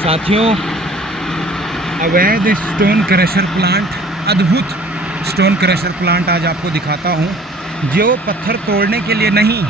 साथियों, अवैध stone crusher plant, अद्भुत स्टोन क्रशर प्लांट आज आपको दिखाता हूँ, जो पत्थर तोड़ने के लिए नहीं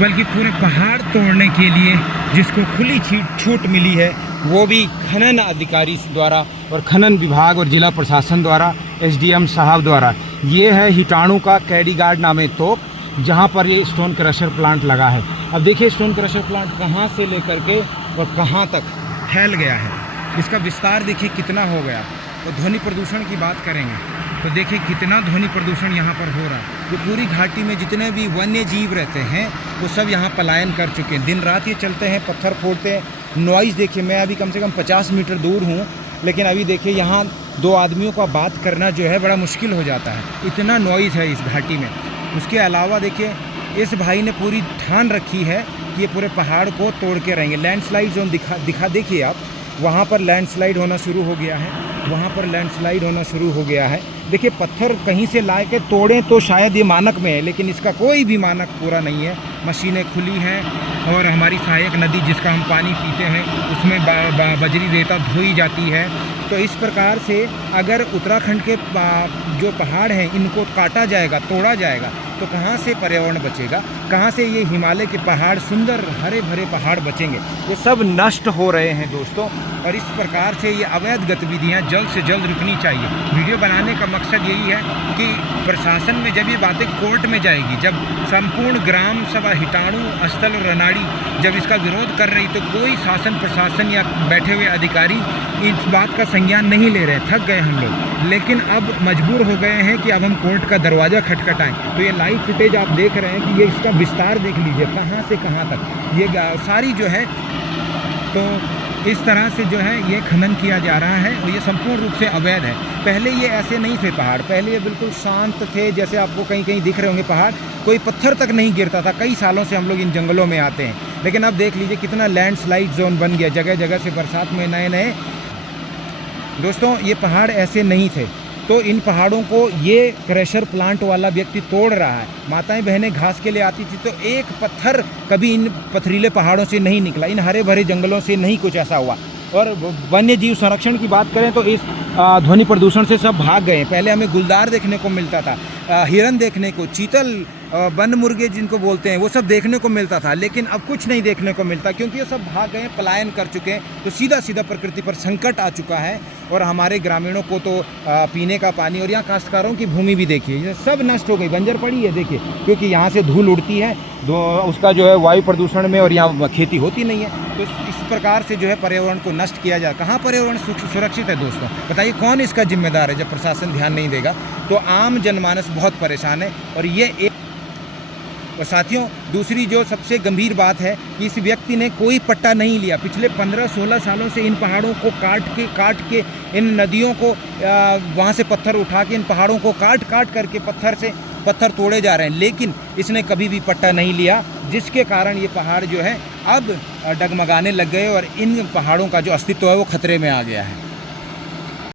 बल्कि पूरे पहाड़ तोड़ने के लिए जिसको खुली छूट मिली है, वो भी खनन अधिकारी द्वारा और खनन विभाग और ज़िला प्रशासन द्वारा, एसडीएम साहब द्वारा। ये है हिटाणु का कैडीगार्ड नामे तोप, जहाँ पर ये स्टोन क्रशर प्लांट लगा है। अब देखिए स्टोन क्रशर प्लांट कहाँ से लेकर के और कहाँ तक फैल गया है, इसका विस्तार देखिए कितना हो गया। तो ध्वनि प्रदूषण की बात करेंगे तो देखिए कितना ध्वनि प्रदूषण यहाँ पर हो रहा है। ये पूरी घाटी में जितने भी वन्य जीव रहते हैं वो सब यहाँ पलायन कर चुके हैं। दिन रात ये चलते हैं, पत्थर फोड़ते हैं। नॉइज़ देखिए, मैं अभी कम से कम 50 मीटर दूर हूँ, लेकिन अभी देखिए यहाँ दो आदमियों का बात करना जो है बड़ा मुश्किल हो जाता है, इतना नॉइज़ है इस घाटी में। उसके अलावा देखिए इस भाई ने पूरी ठान रखी है कि ये पूरे पहाड़ को तोड़ के रहेंगे। लैंडस्लाइड जोन दिखा देखिए आप, वहाँ पर लैंडस्लाइड होना शुरू हो गया है, वहाँ पर लैंडस्लाइड होना शुरू हो गया है। देखिए पत्थर कहीं से ला के तोड़ें तो शायद ये मानक में है, लेकिन इसका कोई भी मानक पूरा नहीं है। मशीनें खुली हैं और हमारी सहायक नदी जिसका हम पानी पीते हैं उसमें बजरी रेता धोई जाती है। तो इस प्रकार से अगर उत्तराखंड के जो पहाड़ हैं इनको काटा जाएगा, तोड़ा जाएगा, तो कहाँ से पर्यावरण बचेगा, कहाँ से ये हिमालय के पहाड़, सुंदर हरे भरे पहाड़ बचेंगे। ये सब नष्ट हो रहे हैं दोस्तों, और इस प्रकार से ये अवैध गतिविधियाँ जल्द से जल्द रुकनी चाहिए। वीडियो बनाने का मकसद यही है कि प्रशासन में जब ये बातें कोर्ट में जाएगी, जब संपूर्ण ग्राम सभा हिटाणु, स्थल और रनाड़ी जब इसका विरोध कर रही, तो कोई शासन प्रशासन या बैठे हुए अधिकारी इस बात का संज्ञान नहीं ले रहे। थक गए हम लोग, लेकिन अब मजबूर हो गए हैं कि अब हम कोर्ट का दरवाज़ा खटखटाएं। तो ये लाइव फुटेज आप देख रहे हैं कि ये इसका विस्तार देख लीजिए, कहाँ से कहाँ तक ये सारी जो है, तो इस तरह से जो है ये खनन किया जा रहा है और ये संपूर्ण रूप से अवैध है। पहले ये ऐसे नहीं थे पहाड़, पहले ये बिल्कुल शांत थे, जैसे आपको कहीं कहीं दिख रहे होंगे पहाड़, कोई पत्थर तक नहीं गिरता था। कई सालों से हम लोग इन जंगलों में आते हैं, लेकिन अब देख लीजिए कितना लैंडस्लाइड जोन बन गया, जगह जगह से बरसात में नए नए। दोस्तों ये पहाड़ ऐसे नहीं थे, तो इन पहाड़ों को ये क्रशर प्लांट वाला व्यक्ति तोड़ रहा है। माताएं बहनें घास के लिए आती थी, तो एक पत्थर कभी इन पथरीले पहाड़ों से नहीं निकला, इन हरे भरे जंगलों से नहीं कुछ ऐसा हुआ। और वन्य जीव संरक्षण की बात करें तो इस ध्वनि प्रदूषण से सब भाग गए। पहले हमें गुलदार देखने को मिलता था, हिरन देखने को, चीतल, वन मुर्गे जिनको बोलते हैं, वो सब देखने को मिलता था, लेकिन अब कुछ नहीं देखने को मिलता, क्योंकि ये सब भाग गए, पलायन कर चुके हैं। तो सीधा सीधा प्रकृति पर संकट आ चुका है, और हमारे ग्रामीणों को तो पीने का पानी, और यहाँ काश्तकारों की भूमि भी देखिए, ये सब नष्ट हो गई, बंजर पड़ी है देखिए, क्योंकि यहाँ से धूल उड़ती है, उसका जो है वायु प्रदूषण में, और यहाँ खेती होती नहीं है। तो इस प्रकार से जो है पर्यावरण को नष्ट किया जाए। कहाँ पर्यावरण सुरक्षित है दोस्तों, बताइए कौन इसका जिम्मेदार है? जब प्रशासन ध्यान नहीं देगा तो आम जनमानस बहुत परेशान है। और ये एक, और साथियों दूसरी जो सबसे गंभीर बात है कि इस व्यक्ति ने कोई पट्टा नहीं लिया। पिछले 15-16 सालों से इन पहाड़ों को काट के इन नदियों को वहाँ से पत्थर उठा के इन पहाड़ों को काट करके पत्थर तोड़े जा रहे हैं, लेकिन इसने कभी भी पट्टा नहीं लिया, जिसके कारण ये पहाड़ जो है अब डगमगाने लग गए और इन पहाड़ों का जो अस्तित्व है वो खतरे में आ गया है।